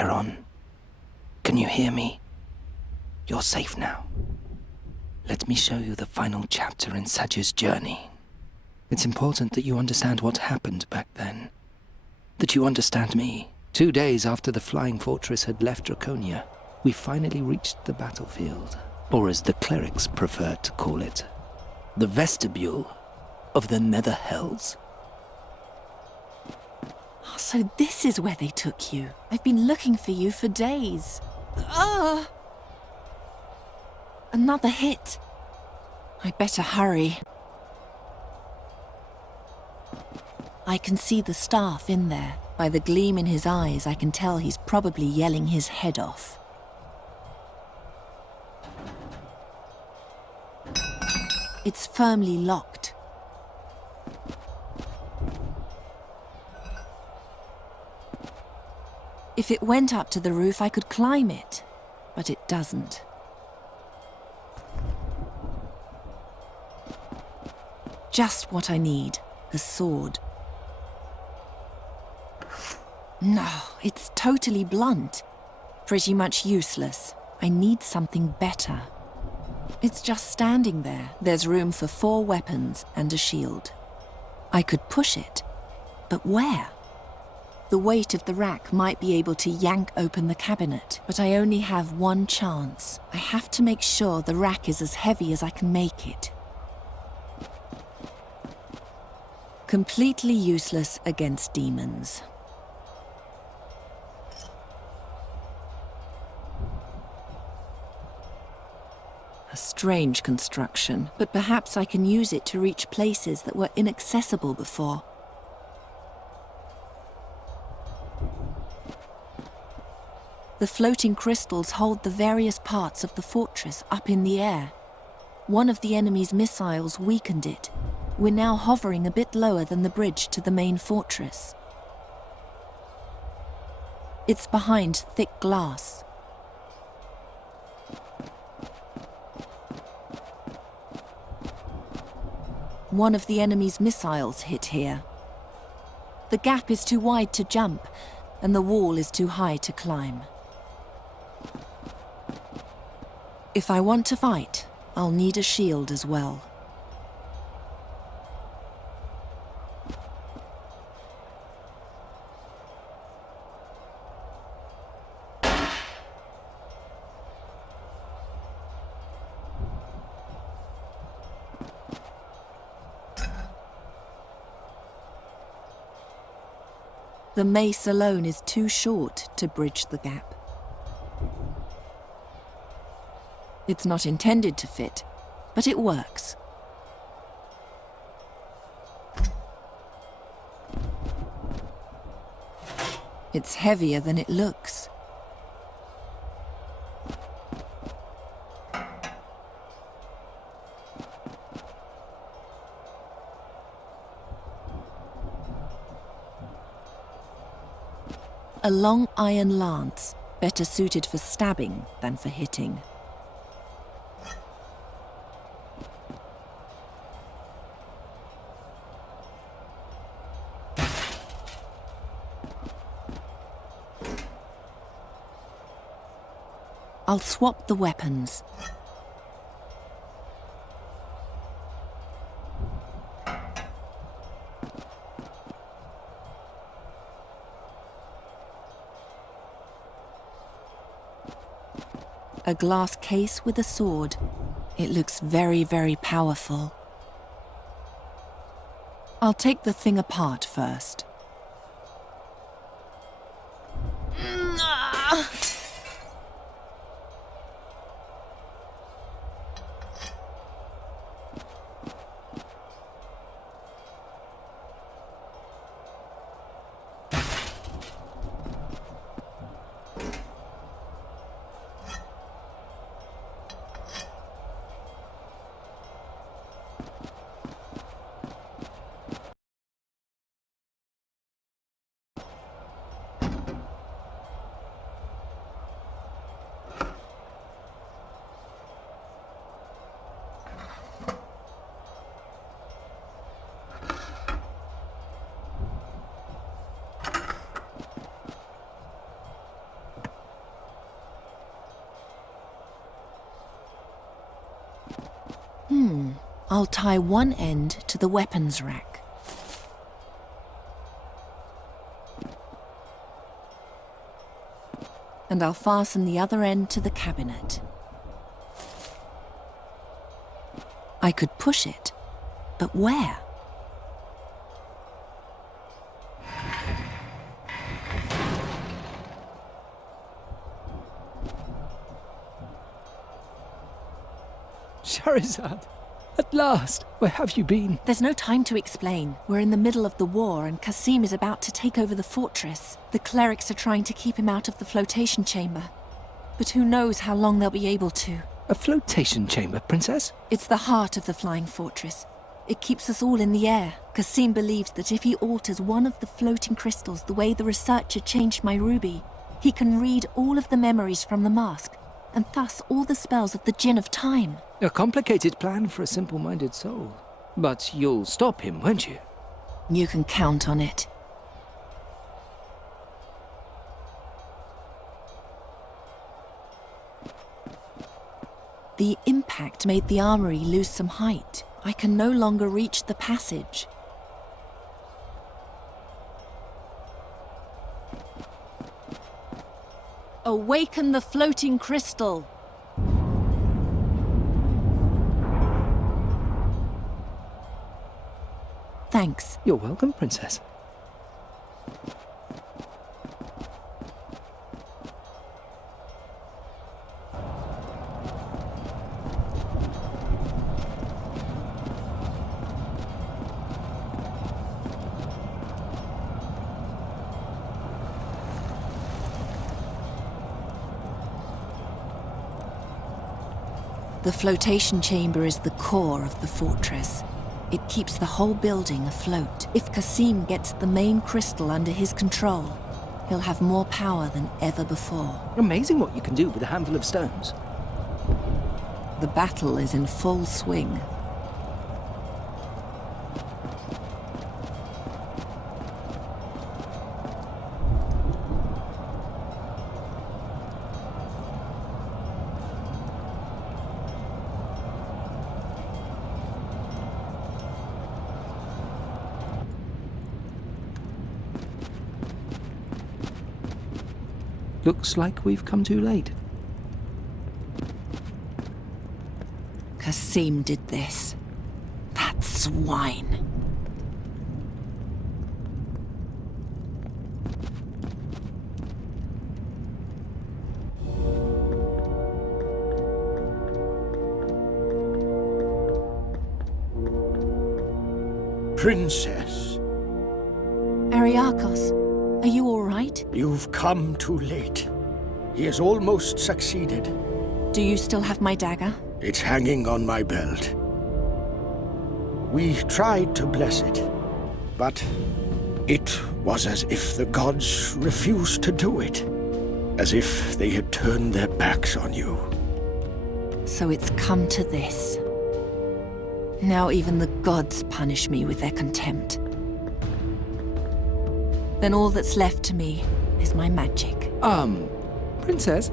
Heron. Can you hear me? You're safe now. Let me show you the final chapter in Saj's journey. It's important that you understand what happened back then. That you understand me. 2 days after the flying fortress had left Draconia, we finally reached the battlefield, or as the clerics preferred to call it, the vestibule of the Nether Hells. Oh, so this is where they took you. I've been looking for you for days. Ugh! Another hit. I better hurry. I can see the staff in there. By the gleam in his eyes, I can tell he's probably yelling his head off. It's firmly locked. If it went up to the roof, I could climb it, but it doesn't. Just what I need, the sword. No, it's totally blunt. Pretty much useless. I need something better. It's just standing there. There's room for 4 weapons and a shield. I could push it, but where? The weight of the rack might be able to yank open the cabinet, but I only have 1 chance. I have to make sure the rack is as heavy as I can make it. Completely useless against demons. A strange construction, but perhaps I can use it to reach places that were inaccessible before. The floating crystals hold the various parts of the fortress up in the air. One of the enemy's missiles weakened it. We're now hovering a bit lower than the bridge to the main fortress. It's behind thick glass. One of the enemy's missiles hit here. The gap is too wide to jump, and the wall is too high to climb. If I want to fight, I'll need a shield as well. The mace alone is too short to bridge the gap. It's not intended to fit, but it works. It's heavier than it looks. A long iron lance, better suited for stabbing than for hitting. I'll swap the weapons. A glass case with a sword. It looks very, very powerful. I'll take the thing apart first. I'll tie one end to the weapons rack. And I'll fasten the other end to the cabinet. I could push it, but where? Charizard! At last! Where have you been? There's no time to explain. We're in the middle of the war and Kasim is about to take over the fortress. The clerics are trying to keep him out of the flotation chamber. But who knows how long they'll be able to. A flotation chamber, Princess? It's the heart of the flying fortress. It keeps us all in the air. Kasim believes that if he alters one of the floating crystals the way the researcher changed my ruby, he can read all of the memories from the mask, and thus all the spells of the Djinn of Time. A complicated plan for a simple-minded soul. But you'll stop him, won't you? You can count on it. The impact made the armory lose some height. I can no longer reach the passage. Awaken the floating crystal! Thanks. You're welcome, Princess. The flotation chamber is the core of the fortress. It keeps the whole building afloat. If Kasim gets the main crystal under his control, he'll have more power than ever before. Amazing what you can do with a handful of stones. The battle is in full swing. Looks like we've come too late. Kasim did this. That swine. Princess, Ariakos, are you all right? you've come too late. He has almost succeeded. Do you still have my dagger? It's hanging on my belt. We tried to bless it, but it was as if the gods refused to do it. As if they had turned their backs on you. So it's come to this. Now even the gods punish me with their contempt. Then all that's left to me is my magic. Princess?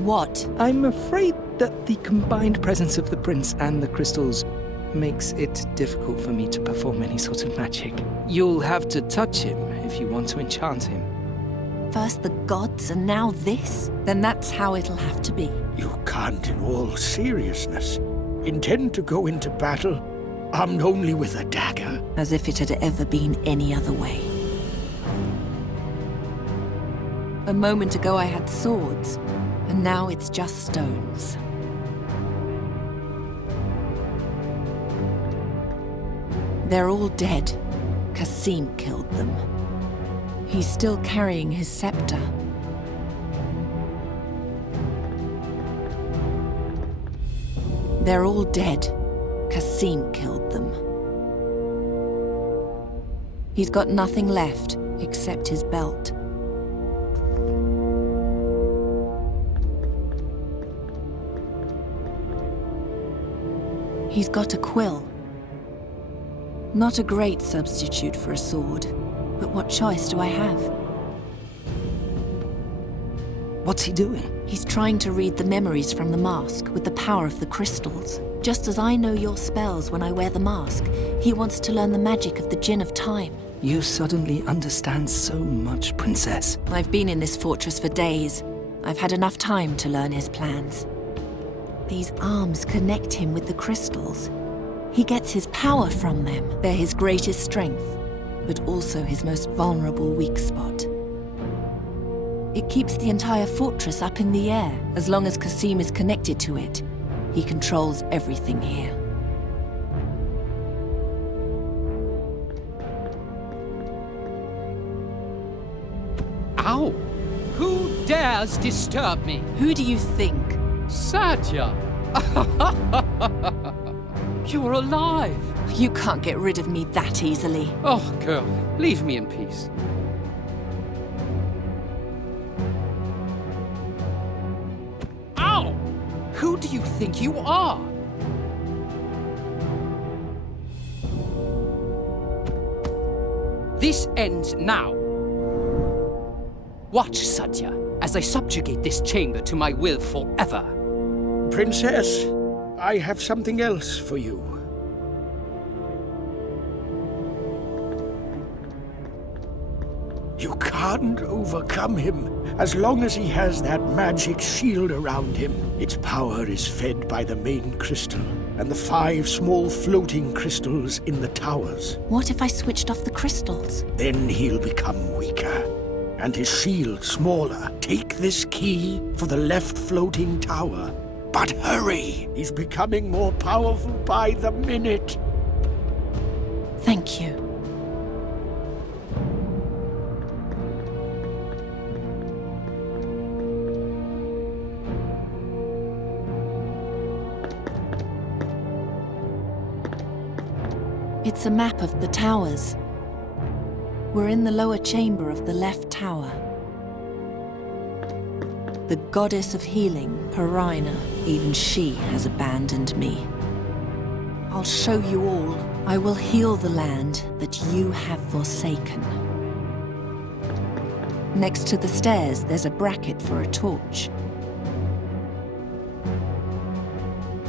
What? I'm afraid that the combined presence of the prince and the crystals makes it difficult for me to perform any sort of magic. You'll have to touch him if you want to enchant him. First the gods and now this? Then that's how it'll have to be. You can't, in all seriousness, intend to go into battle armed only with a dagger. As if it had ever been any other way. A moment ago I had swords, and now it's just stones. They're all dead. Kasim killed them. He's still carrying his scepter. They're all dead. Kasim killed them. He's got nothing left except his belt. He's got a quill. Not a great substitute for a sword, but what choice do I have? What's he doing? He's trying to read the memories from the mask with the power of the crystals. Just as I know your spells when I wear the mask, he wants to learn the magic of the Djinn of Time. You suddenly understand so much, Princess. I've been in this fortress for days. I've had enough time to learn his plans. These arms connect him with the crystals. He gets his power from them. They're his greatest strength, but also his most vulnerable weak spot. It keeps the entire fortress up in the air. As long as Qasim is connected to it, he controls everything here. Ow! Who dares disturb me? Who do you think? Satya! You're alive! You can't get rid of me that easily. Oh, girl, leave me in peace. Ow! Who do you think you are? This ends now. Watch, Satya, as I subjugate this chamber to my will forever. Princess, I have something else for you. You can't overcome him as long as he has that magic shield around him. Its power is fed by the main crystal and the 5 small floating crystals in the towers. What if I switched off the crystals? Then he'll become weaker, and his shield smaller. Take this key for the left floating tower. But hurry! He's becoming more powerful by the minute. Thank you. It's a map of the towers. We're in the lower chamber of the left tower. The goddess of healing, Perina, even she has abandoned me. I'll show you all. I will heal the land that you have forsaken. Next to the stairs, there's a bracket for a torch.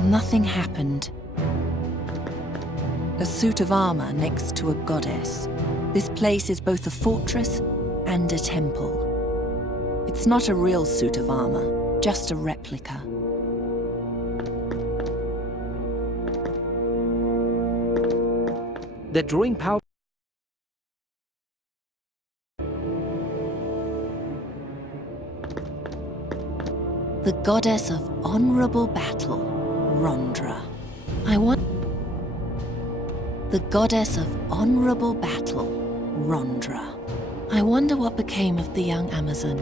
Nothing happened. A suit of armor next to a goddess. This place is both a fortress and a temple. It's not a real suit of armor, just a replica. They're drawing power. The goddess of honorable battle, Rondra. The goddess of honorable battle, Rondra. I wonder what became of the young Amazon.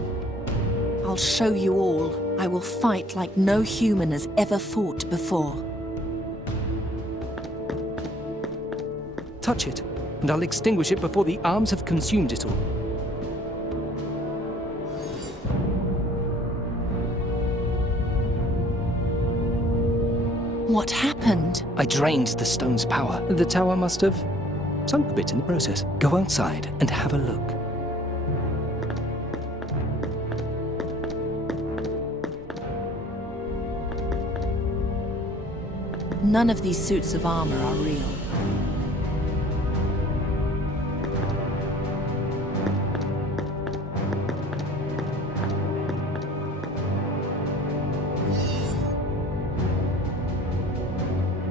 I'll show you all. I will fight like no human has ever fought before. Touch it, and I'll extinguish it before the arms have consumed it all. What happened? I drained the stone's power. The tower must have sunk a bit in the process. Go outside and have a look. None of these suits of armor are real.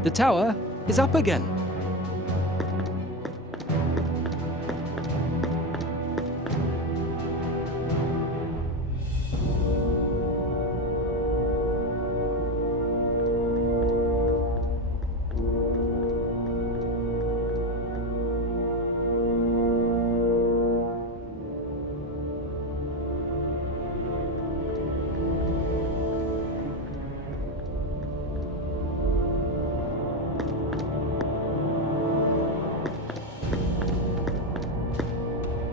The tower is up again.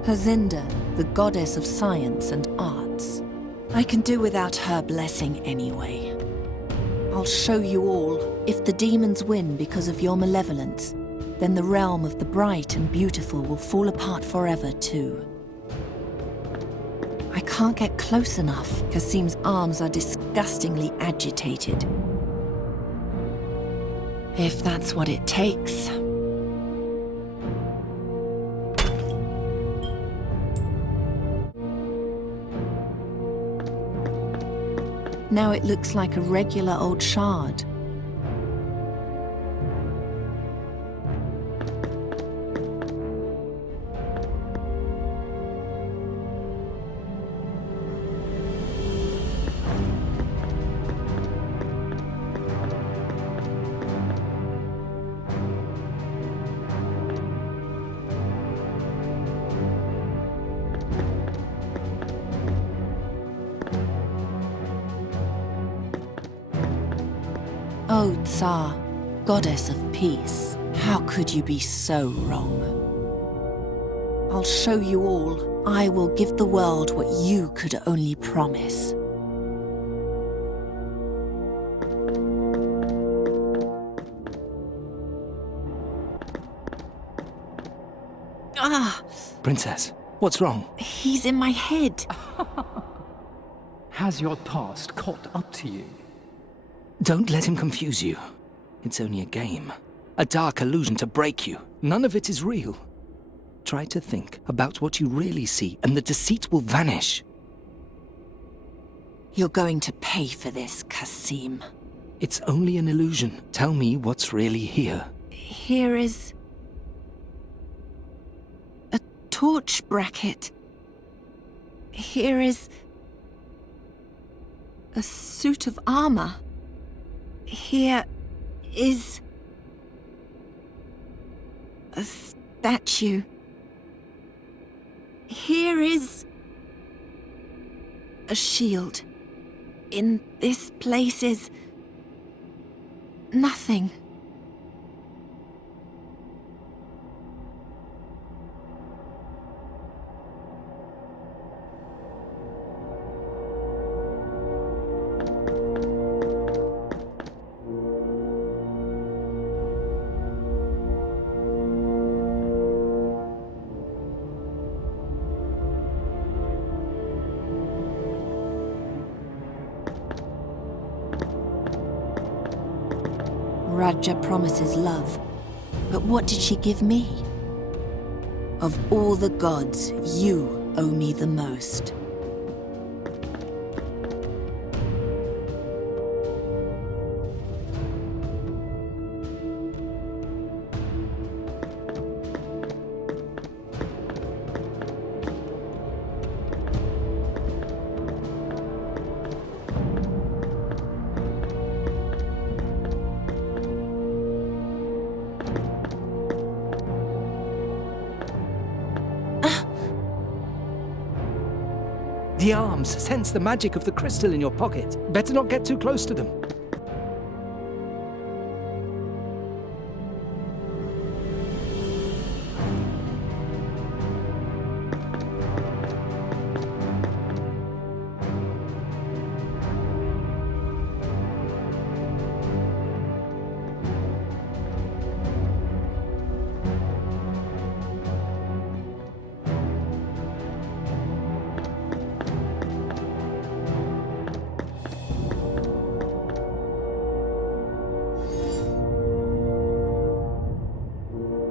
Hazinda, the goddess of science and arts. I can do without her blessing anyway. I'll show you all. If the demons win because of your malevolence, then the realm of the bright and beautiful will fall apart forever too. I can't get close enough. Kasim's arms are disgustingly agitated. If that's what it takes. Now it looks like a regular old shard. Oh, Tsar, goddess of peace, how could you be so wrong? I'll show you all. I will give the world what you could only promise. Ah! Princess, what's wrong? He's in my head. Has your past caught up to you? Don't let him confuse you. It's only a game. A dark illusion to break you. None of it is real. Try to think about what you really see, and the deceit will vanish. You're going to pay for this, Kasim. It's only an illusion. Tell me what's really here. Here is a torch bracket. Here is a suit of armor. Here is a statue. Here is a shield. In this place is nothing. Raja promises love, but what did she give me? Of all the gods, you owe me the most. The arms sense the magic of the crystal in your pocket. Better not get too close to them.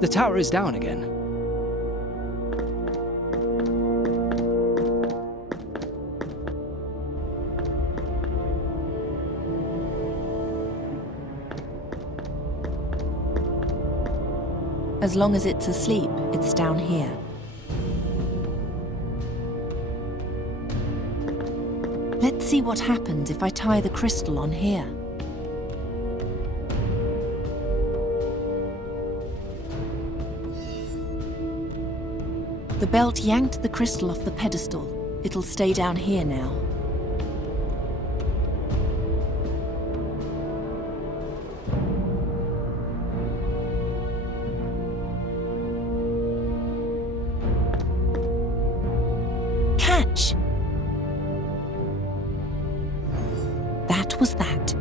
The tower is down again. As long as it's asleep, it's down here. Let's see what happens if I tie the crystal on here. The belt yanked the crystal off the pedestal. It'll stay down here now. Catch! That was that.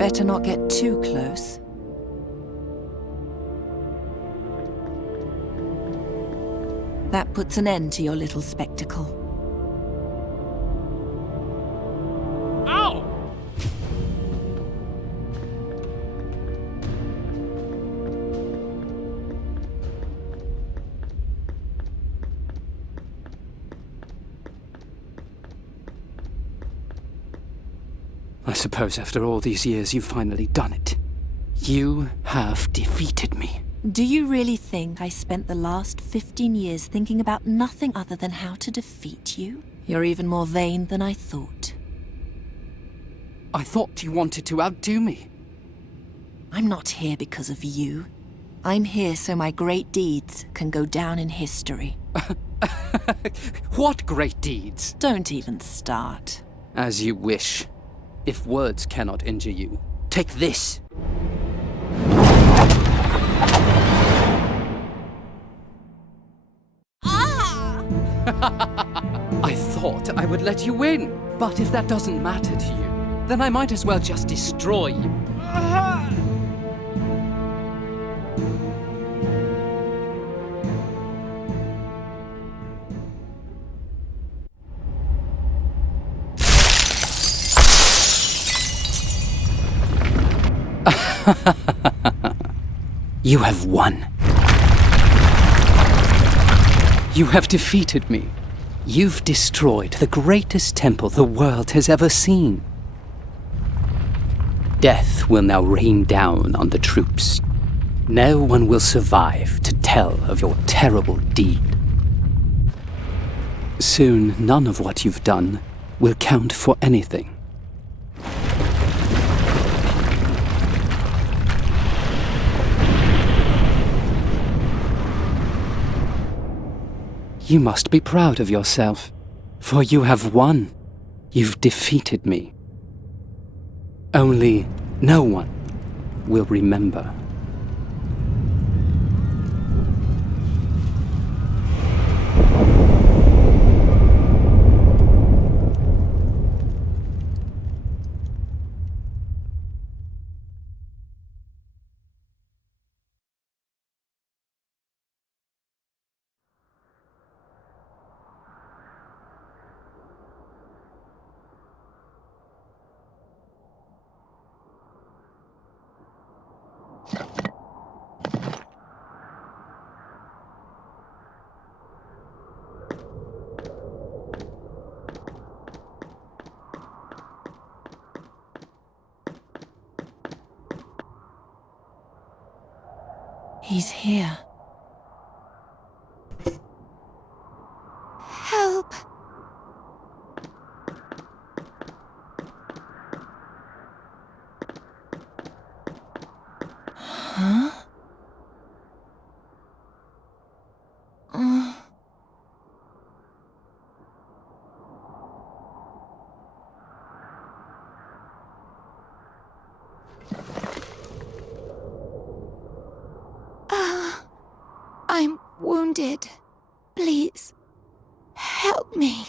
Better not get too close. That puts an end to your little spectacle. Ow! I suppose after all these years you've finally done it. You have defeated me. Do you really think I spent the last 15 years thinking about nothing other than how to defeat you? You're even more vain than I thought. I thought you wanted to outdo me. I'm not here because of you. I'm here so my great deeds can go down in history. What great deeds? Don't even start. As you wish. If words cannot injure you, take this. I thought I would let you win, but if that doesn't matter to you, then I might as well just destroy you. You have won. You have defeated me. You've destroyed the greatest temple the world has ever seen. Death will now rain down on the troops. No one will survive to tell of your terrible deed. Soon, none of what you've done will count for anything. You must be proud of yourself, for you have won. You've defeated me. Only no one will remember. He's here. Help! Huh? I'm wounded. Please, help me.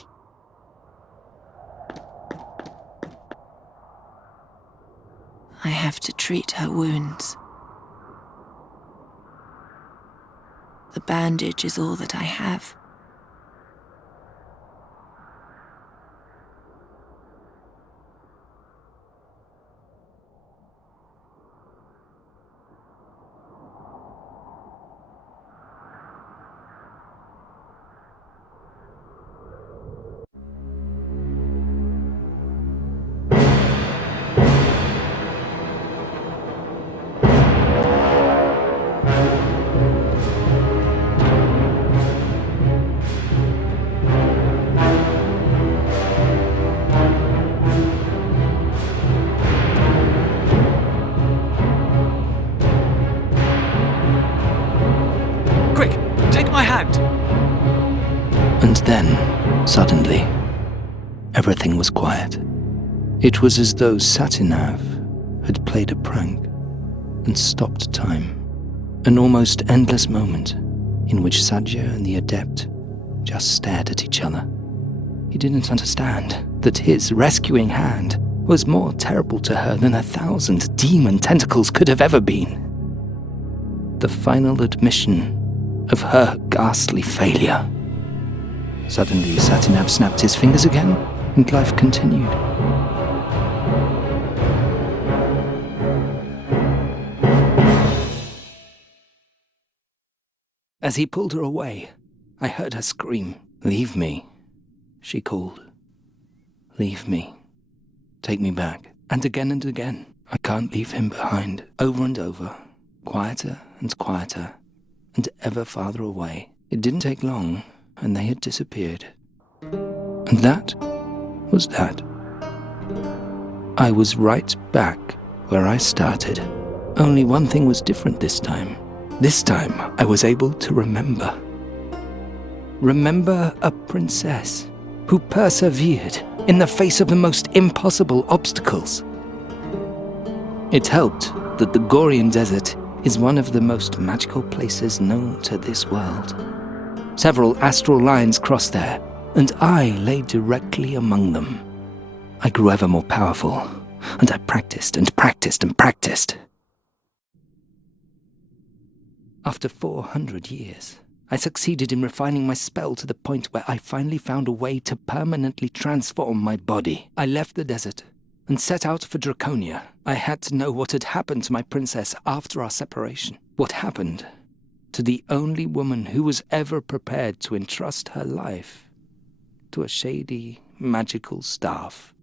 I have to treat her wounds. The bandage is all that I have. My hand! And then, suddenly, everything was quiet. It was as though Satinav had played a prank and stopped time. An almost endless moment in which Satya and the Adept just stared at each other. He didn't understand that his rescuing hand was more terrible to her than 1,000 demon tentacles could have ever been. The final admission of her ghastly failure. Suddenly, Satinav snapped his fingers again, and life continued. As he pulled her away, I heard her scream, "Leave me," she called. "Leave me. Take me back." And again, I can't leave him behind. Over and over, quieter and quieter, and ever farther away. It didn't take long, and they had disappeared. And that was that. I was right back where I started. Only one thing was different this time. This time, I was able to remember. Remember a princess who persevered in the face of the most impossible obstacles. It helped that the Gorian Desert is one of the most magical places known to this world. Several astral lines cross there, and I lay directly among them. I grew ever more powerful, and I practiced and practiced and practiced. After 400 years, I succeeded in refining my spell to the point where I finally found a way to permanently transform my body. I left the desert and set out for Draconia. I had to know what had happened to my princess after our separation. What happened to the only woman who was ever prepared to entrust her life to a shady, magical staff.